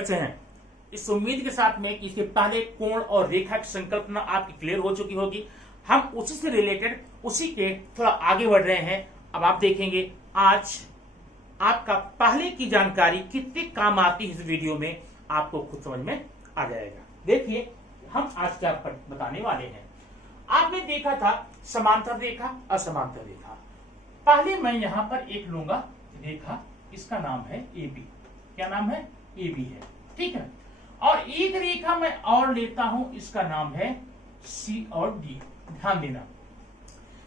कैसे हैं? इस उम्मीद के साथ में कि इसके पहले कोण और रेखा की संकल्पना आपकी क्लियर हो चुकी होगी। हम उसी से रिलेटेड उसी के थोड़ा आगे बढ़ रहे हैं। अब आप देखेंगे आज आपका पहले की जानकारी कितनी काम आती है इस वीडियो में आपको खुद समझ में आ जाएगा। देखिए हम आज क्या बताने वाले हैं। आपने देखा था समांतर रेखा असमांतर रेखा। पहले मैं यहां पर एक लूंगा रेखा, इसका नाम है AB। क्या नाम है? AB है, ठीक है। और एक रेखा मैं और लेता हूं, इसका नाम है C और D। ध्यान देना,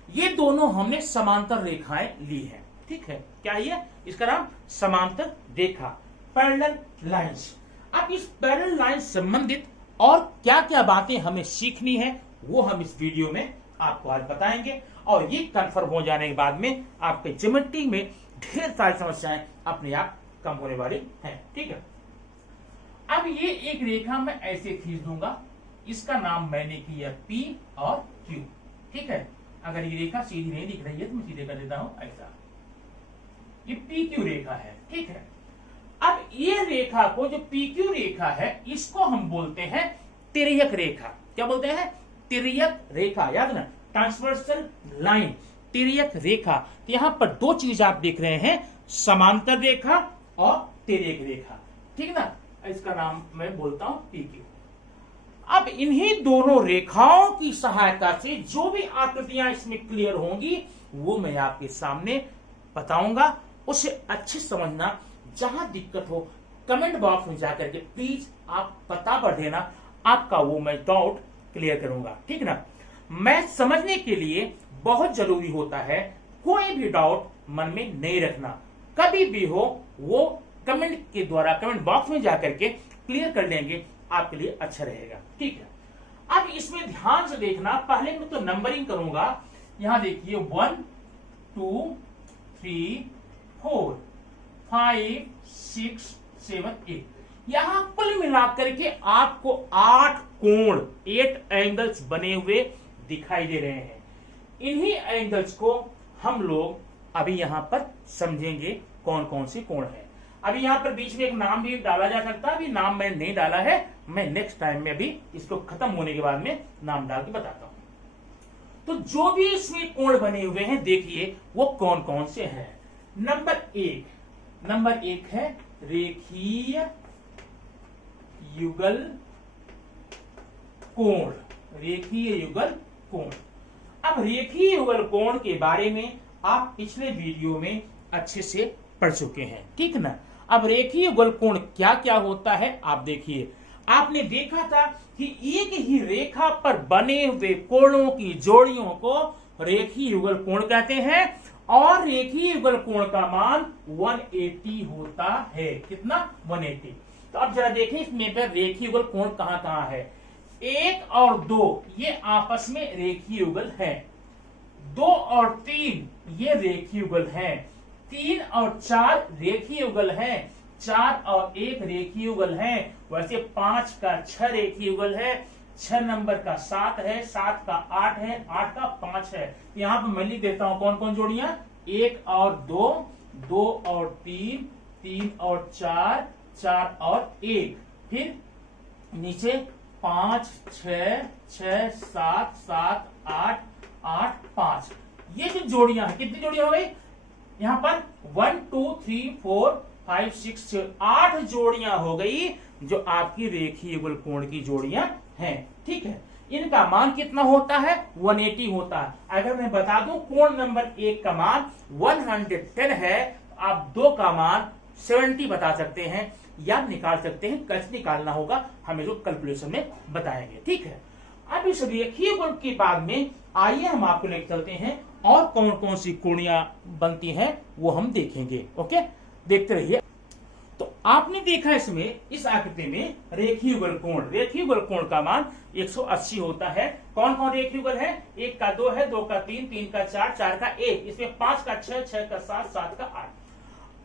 ये दोनों हमने समांतर रेखाएं ली है, ठीक है। क्या है? इसका नाम समांतर रेखा, पैरेलल लाइंस। अब इस पैरेलल लाइन संबंधित और क्या क्या बातें हमें सीखनी है वो हम इस वीडियो में आपको आज बताएंगे। और ये कंफर्म हो जाने के बाद में आपके ज्योमेट्री में ढेर सारी समस्याएं अपने आप कम होने वाली हैं, ठीक है। अब ये एक रेखा मैं ऐसे खींच दूंगा, इसका नाम मैंने किया P और Q, ठीक है। अगर ये रेखा सीधी नहीं दिख रही है तो मैं सीधे कर देता हूं ऐसा। ये PQ रेखा है, ठीक है। अब ये रेखा को, जो PQ रेखा है, इसको हम बोलते हैं तिर्यक रेखा। क्या बोलते हैं? तिर्यक रेखा। याद ना, ट्रांसवर्सल लाइन, तिर्यक रेखा। तो यहां पर दो चीज आप देख रहे हैं, समांतर रेखा और तिर्यक रेखा, ठीक है ना। इसका नाम मैं बोलता हूं PQ। अब इन्हीं दोनों रेखाओं की सहायता से जो भी आकृतियां इसमें क्लियर होंगी वो मैं आपके सामने बताऊंगा। उसे अच्छे समझना, जहां दिक्कत हो कमेंट बॉक्स में जाकर के प्लीज आप पता कर देना, आपका वो मैं डाउट क्लियर करूंगा, ठीक है ना। मैं समझने के लिए बहुत जरूरी होता है, कोई भी डाउट मन में नहीं रखना। कभी भी हो वो कमेंट के द्वारा, कमेंट बॉक्स में जाकर के क्लियर कर लेंगे, आपके लिए अच्छा रहेगा, ठीक है। अब इसमें ध्यान से देखना, पहले मैं तो नंबरिंग करूंगा। यहां देखिए 1 2 3 4 5 6 7 8। यहां कुल मिलाकर के आपको 8 कोण, 8 एंगल्स बने हुए दिखाई दे रहे हैं। इन्हीं एंगल्स को हम लोग अभी यहां पर समझेंगे कौन कौन से कोण है। अभी यहां पर बीच में एक नाम भी डाला जा सकता है, अभी नाम मैंने नहीं डाला है, मैं नेक्स्ट टाइम में भी इसको खत्म होने के बाद में नाम डाल के बताता हूं। तो जो भी इसमें कोण बने हुए हैं देखिए वो कौन कौन से हैं। नंबर एक है रेखीय युगल कोण। रेखीय युगल कोण। अब रेखीय युगल कोण के बारे में आप पिछले वीडियो में अच्छे से पढ़ चुके हैं, ठीक ना। अब रेखीय युगल कोण क्या क्या होता है आप देखिए। आपने देखा था कि एक ही रेखा पर बने हुए कोणों की जोड़ियों को रेखीय युगल कोण कहते हैं, और रेखीय युगल कोण का मान 180 होता है। कितना? 180। तो अब जरा देखें इसमें पर रेखीय युगल कोण कहां कहां है। 1 और 2 ये आपस में रेखीय युगल है। 2 और 3 ये रेखीय युगल है। 3 और 4 रेखीय युगल है। 4 और 1 रेखीय युगल है। वैसे 5 का 6 रेखीय युगल है। 6 नंबर का 7 है। 7 का 8 है। 8 का 5 है। यहां पर मैं लिख देता हूं कौन कौन जोड़ियां। 1 और 2, 2 और 3, 3 और 4, 4 और 1। फिर नीचे 5 6 6 7 7 8 8 5। ये जो जोड़ियां हैं, कितनी जोड़ियां हो गई यहां पर? 1 2 3 4 5 6 6 8 जोड़ियां हो गई जो आपकी रेखीय युगल कोण की जोड़ियां हैं, ठीक है। इनका मान कितना होता है? 180 होता है। अगर मैं बता दूं कोण नंबर 1 का मान 110 है, आप 2 का मान 70 बता सकते हैं या निकाल सकते हैं। कैसे निकालना होगा हमें जो कैलकुलेशन में बताएंगे, ठीक है। अब इस रेखीय युगल के बाद में आइए हम आपको लेकर चलते हैं और कौन कौन सी कोणियां बनती हैं वो हम देखेंगे। ओके, देखते रहिए। तो आपने देखा इसमें, इस आकृति में रेखीय युगल कोण, रेखीय युगल कोण का मान 180 होता है। कौन कौन रेखीय युगल है? 1 का 2 है, 2 का 3, 3 का 4, 4 का 1, इसमें 5 का 6, 6 का 7, 7 का 8।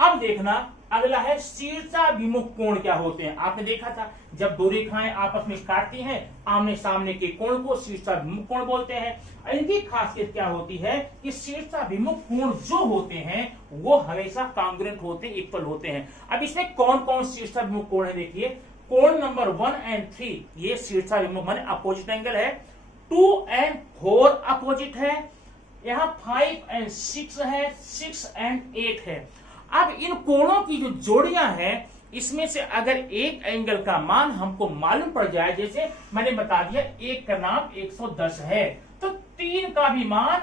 अब देखना अगला है शीर्षाभिमुख कोण क्या होते हैं। आपने देखा था जब दो रेखाएं आपस में काटती हैं आमने सामने के कोण को शीर्षाभिमुख कोण बोलते हैं। इनकी खासियत क्या होती है कि शीर्षाभिमुख कोण जो होते हैं वो हमेशा कांग्रुएंट होते हैं, इक्वल होते हैं। अब इसमें कौन कौन शीर्षाभिमुख कोण है देखिए, कोण नंबर 1 और 3 ये शीर्षाभिमुख माने अपोजिट एंगल है। 2 और 4 अपोजिट है। यहाँ 5 और 6 है, 6 और 8 है। अब इन कोणों की जो जोड़ियां हैं इसमें से अगर एक एंगल का मान हमको मालूम पड़ जाए, जैसे मैंने बता दिया एक का नाम 110 है तो 3 का भी मान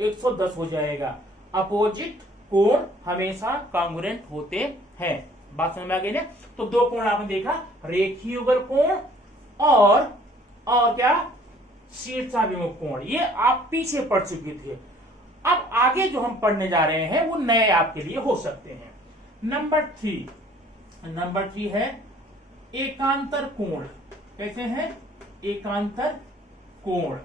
110 हो जाएगा। अपोजिट कोण हमेशा कांग्रुएंट होते हैं। बात समझ में आ गई ना। तो दो कोण आपने देखा, रेखीय युगल कोण और क्या शीर्षाभिमुख कोण, ये आप पीछे पढ़ चुके थे। अब आगे जो हम पढ़ने जा रहे हैं वो नए आपके लिए हो सकते हैं। नंबर 3 है एकांतर कोण। कैसे है? एकांतर कोण,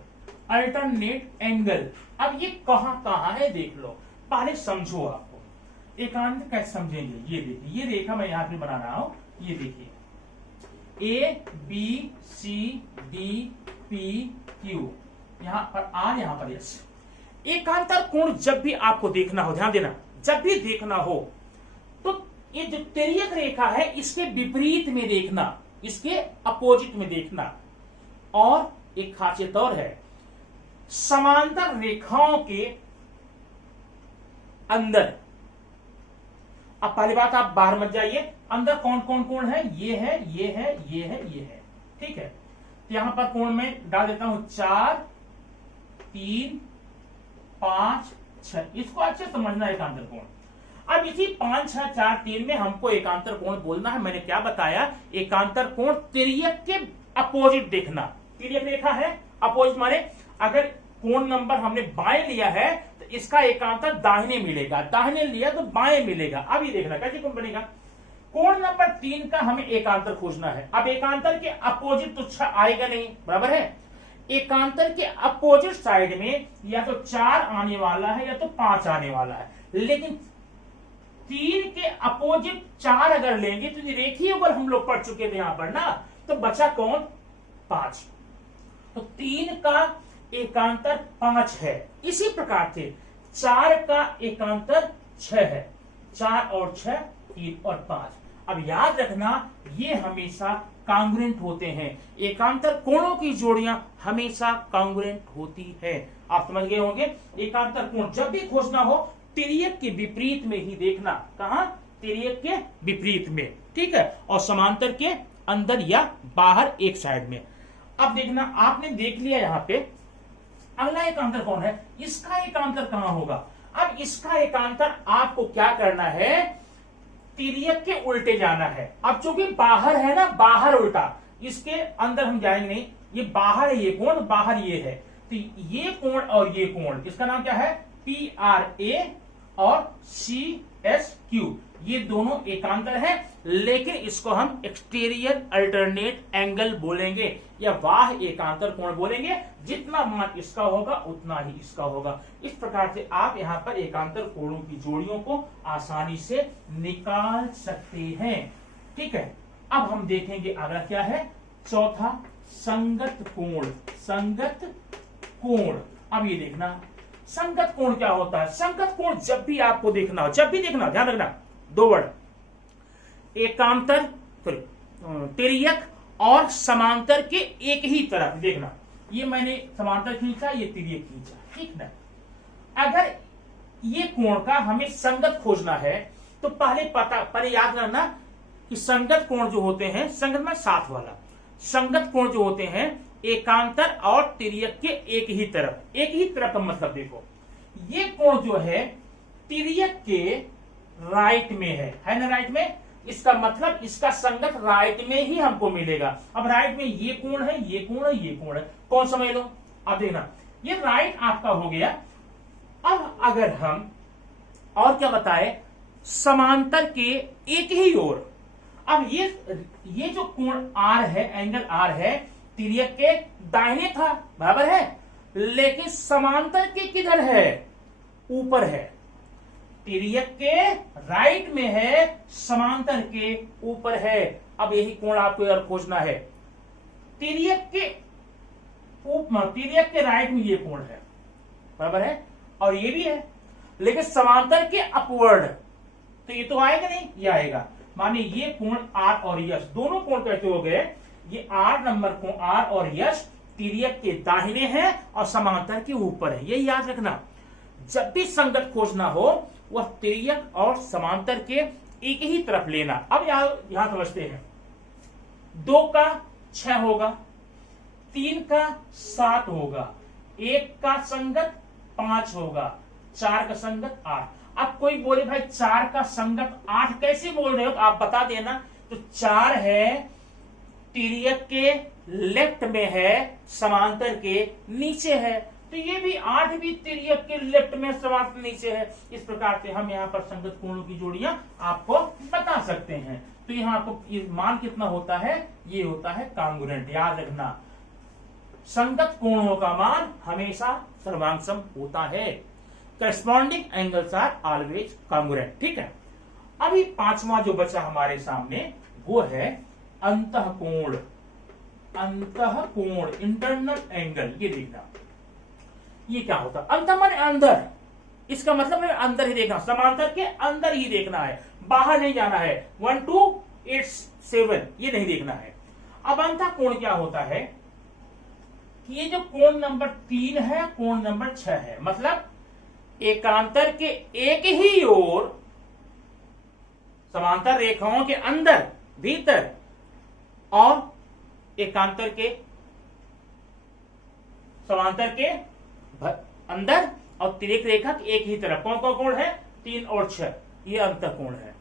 अल्टरनेट एंगल। अब ये कहां है देख लो, पहले समझो। आपको एकांतर कैसे समझेंगे, ये देखिए, ये रेखा मैं यहां पे बना रहा हूं, ये देखिए ABCDPQ, यहां पर R, यहां पर S। एकांतर कोण जब भी आपको देखना हो, ध्यान देना, जब भी देखना हो तो ये जो तिर्यक रेखा है इसके विपरीत में देखना, इसके अपोजिट में देखना। और एक खासियत और है, समांतर रेखाओं के अंदर। अब पहली बात, आप बाहर मत जाइए, अंदर कौन कौन कोण है? ये है, ये है, ये है, ये है। ठीक है, तो यहां पर कोण में डाल देता हूं 4, 3, 5, 6। इसको अच्छे समझना है एकांतर कोण। अब इसी 5, 6, 4, 3 में हमको एकांतर कोण बोलना है। मैंने क्या बताया, एकांतर कोण तिर्यक के अपोजिट देखना। तिर्यक रेखा है, अपोजिट माने अगर कोण नंबर हमने बाएं लिया है तो इसका एकांतर दाहिने मिलेगा, दाहिने लिया तो बाएं मिलेगा। अब ये देखना कैसे कोण बनेगा। कोण नंबर 3 का हमें एकांतर खोजना है। अब एकांतर के अपोजिट तो आएगा नहीं, बराबर है। एकांतर के अपोजिट साइड में या तो 4 आने वाला है या तो 5 आने वाला है, लेकिन 3 के अपोजिट 4 अगर लेंगे तो ये रेखीय युगल हम लोग पढ़ चुके थे यहां पर ना, तो बचा कौन? 5। तो 3 का एकांतर 5 है। इसी प्रकार से 4 का एकांतर 6 है। 4 और 6, 3 और 5। अब याद रखना ये हमेशा कांग्रुएंट होते हैं। एकांतर कोणों की जोड़ियां हमेशा कांग्रुएंट होती है। आप समझ गए होंगे। एकांतर कोण जब भी खोजना हो तिर्यक के विपरीत में ही देखना। कहां? तिर्यक के विपरीत में, ठीक है, और समांतर के अंदर या बाहर एक साइड में। अब देखना, आपने देख लिया यहां पे। अगला एकांतर कौन है? इसका एकांतर कहां होगा? अब इसका एकांतर आपको क्या करना है, तिर्यक के उल्टे जाना है। अब चूंकि बाहर है ना, बाहर उल्टा, इसके अंदर हम जाएंगे नहीं। ये बाहर है, ये कोण बाहर ये है, तो ये कोण और ये कोण, इसका नाम क्या है? PRA और CSQ। ये दोनों एकांतर है, लेकिन इसको हम एक्सटीरियर अल्टरनेट एंगल बोलेंगे या बाह्य एकांतर कोण बोलेंगे। जितना मान इसका होगा उतना ही इसका होगा। इस प्रकार से आप यहां पर एकांतर कोणों की जोड़ियों को आसानी से निकाल सकते हैं। ठीक है, अब हम देखेंगे अगला क्या है, चौथा संगत कोण। संगत कोण, अब ये देखना संगत कोण क्या होता है। संगत कोण जब भी आपको देखना हो, जब भी देखना, ध्यान रखना, दो वर्ड, एकांतर तिर्यक और समांतर के एक ही तरफ देखना। ये मैंने समांतर खींचा, ये तिर्यक खींचा, ठीक ना। अगर ये कोण का हमें संगत खोजना है तो पहले याद रखना कि संगत कोण जो होते हैं, संगत में साथ वाला, संगत कोण जो होते हैं एकांतर और तिर्यक के एक ही तरफ। एक ही तरफ का मतलब देखो, ये कोण जो है तिर्यक के राइट में है ना, राइट में। इसका मतलब इसका संगत राइट में ही हमको मिलेगा। अब राइट में ये कोण है, ये कोण है, ये कोण है, कौन समझ लो। अब देखना, ये राइट आपका हो गया। अब अगर हम और क्या बताए, समांतर के एक ही ओर, अब ये जो कोण R है, एंगल R है, तिर्यक के दाहिने था, बराबर है, लेकिन समांतर के किधर है? ऊपर है। तिर्यक के राइट में है, समांतर के ऊपर है। अब यही कोण आपको यार खोजना है। तिर्यक के तिर्यक के राइट में ये कोण है, बराबर है, और ये भी है, लेकिन समांतर के अपवर्ड, तो ये तो आएगा नहीं, ये आएगा। माने ये कोण आर और यश दोनों कोण कैसे हो गए? ये 8 नंबर कोण आर और यश तिर्यक के दाहिने हैं और समांतर के ऊपर है। ये याद रखना, जब भी संगत खोजना हो वह तिर्यक और समांतर के एक ही तरफ लेना। अब यहां समझते हैं, 2 का 6 होगा, 3 का 7 होगा, 1 का संगत 5 होगा, 4 का संगत 8। अब कोई बोले भाई 4 का संगत 8 कैसे बोल रहे हो? तो आप बता देना। तो 4 है तिर्यक के लेफ्ट में है, समांतर के नीचे है, तो ये भी 8 भी तिर्यक के लेफ्ट में, समांतर नीचे है। इस प्रकार से हम यहाँ पर संगत कोणों की जोड़ियां आपको बता सकते हैं। तो यहाँ आपको ये मान कितना होता है? ये होता है कांग्रुएंट। याद रखना, संगत कोणों का मान हमेशा सर्वांगसम होता है। Corresponding angles are always congruent. ठीक है, अभी 5वां जो बचा हमारे सामने वो है अंतःकोण। अंतःकोण, इंटरनल एंगल। ये देखना, ये क्या होता है? अंत माने अंदर, इसका मतलब है अंदर ही देखना, समांतर के अंदर ही देखना है, बाहर नहीं जाना है। 1 2 8 7 ये नहीं देखना है। अब अंतःकोण क्या होता है कि ये जो कोण नंबर 3 है, कोण नंबर 6 है, मतलब एकांतर के एक ही ओर समांतर रेखाओं के अंदर, भीतर, और एकांतर के समांतर के अंदर और तिर्यक रेखा के एक ही तरफ कौन कौन कोण है? 3 और 6 ये अंतःकोण है।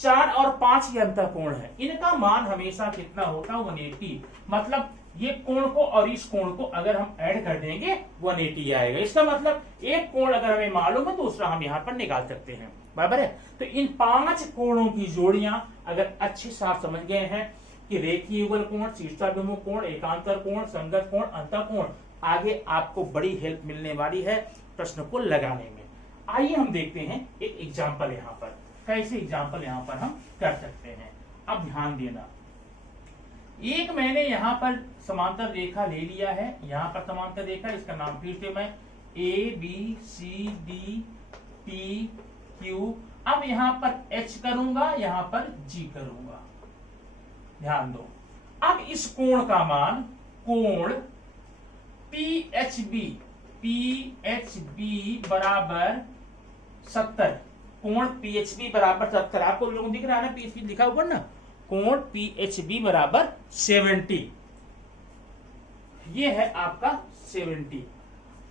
4 और 5 ये अंतःकोण है। इनका मान हमेशा कितना होता है? 180। मतलब ये कोण को और इस कोण को अगर हम ऐड कर देंगे 180 आएगा। इसका मतलब एक कोण अगर हमें मालूम है दूसरा हम यहाँ पर निकाल सकते हैं, बराबर है। तो इन 5 कोणों की जोड़ियां अगर अच्छे से आप समझ गए हैं कि रेखीय युगल कोण, शीर्षाभिमुख कोण, एकांतर कोण, संगत कोण, अंतःकोण, आगे आपको बड़ी हेल्प मिलने वाली है प्रश्न को लगाने में। आइए हम देखते हैं एक एग्जाम्पल यहाँ पर, कैसे एग्जाम्पल यहाँ पर हम कर सकते हैं। अब ध्यान देना, एक मैंने यहाँ पर समांतर रेखा ले लिया है, यहाँ पर समांतर रेखा, इसका नाम फिर से मैं ABCD PQ, अब यहाँ पर H करूंगा, यहाँ पर G करूंगा। ध्यान दो, अब इस कोण का मान, कोण PHB बराबर 70, कोण PHB बराबर 70, आपको लोगों दिख रहा है ना, PHB लिखा ऊपर ना, कोण PHB बराबर 70, ये है आपका 70।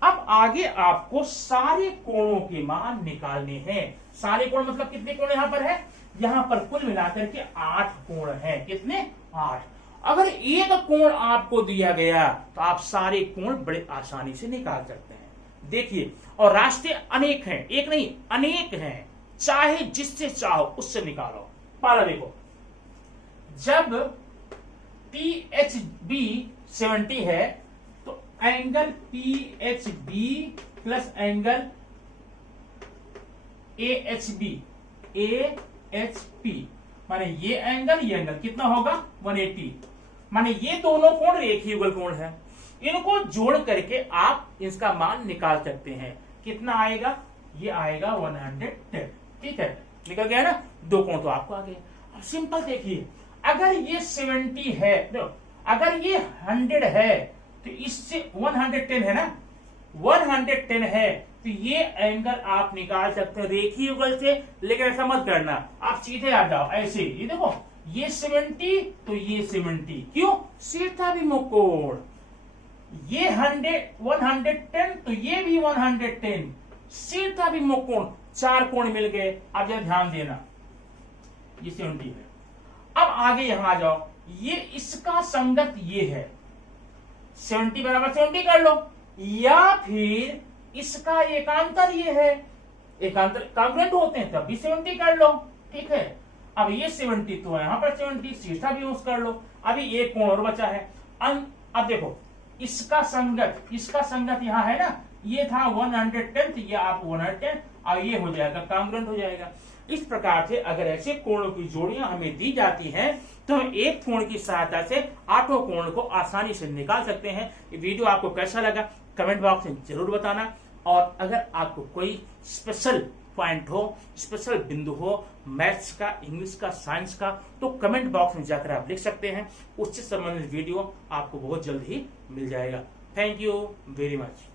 अब आगे आपको सारे कोणों के मान निकालने हैं। सारे कोण मतलब कितने कोण यहां पर है? यहां पर कुल मिलाकर के 8 कोण हैं। कितने? 8। अगर एक कोण आपको दिया गया तो आप सारे कोण बड़े आसानी से निकाल सकते हैं। देखिए, और रास्ते अनेक हैं, एक नहीं अनेक हैं, चाहे जिससे चाहो उससे निकालो। पहला देखो, जब PHB 70 है तो angle PHB plus angle AHP माने ये एंगल कितना होगा? 180। माने ये दोनों कोण रेखीय युगल कोण है, इनको जोड़ करके आप इसका मान निकाल सकते हैं। कितना आएगा? ये आएगा 110। ठीक है, निकल गया ना, दो कोण तो आपको आ गए। अब सिंपल देखिए, अगर ये 70 है, अगर ये 100 है तो इससे 110 है ना, 110 है तो ये एंगल आप निकाल सकते हैं रेखीय युगल से। लेकिन ऐसा मत करना, आप सीधे आ जाओ ऐसे। ये देखो, ये 70 तो ये 70, क्यों? शीर्षाभिमुख कोण। ये 110 तो ये भी 110, शीर्षाभिमुख कोण, 4 कोण मिल गए। अब जरा ध्यान देना, ये 70 है। अब आगे यहां आ जाओ, ये इसका संगत ये है, 70 बराबर 70 कर लो, या फिर इसका एकांतर ये है, एकांतर कांग्रुएंट होते हैं तब भी 70 कर लो। ठीक है, अब ये 70 तो यहां पर 70, शीर्षा भी यूज कर लो। अभी एक कोण और बचा है। अब देखो, इसका संगत यहाँ है ना, ये था 110, तो ये आप 110, ये हो जाएगा कांग्रुएंट हो जाएगा। इस प्रकार से अगर ऐसे कोणों की जोड़ियां हमें दी जाती हैं तो हम एक कोण की सहायता से 8 कोण को आसानी से निकाल सकते हैं। ये वीडियो आपको कैसा लगा कमेंट बॉक्स में जरूर बताना, और अगर आपको कोई स्पेशल पॉइंट हो, स्पेशल बिंदु हो मैथ्स का, इंग्लिश का, साइंस का, तो कमेंट बॉक्स में जाकर आप लिख सकते हैं। उससे संबंधित वीडियो आपको बहुत जल्द ही मिल जाएगा। Thank you very much.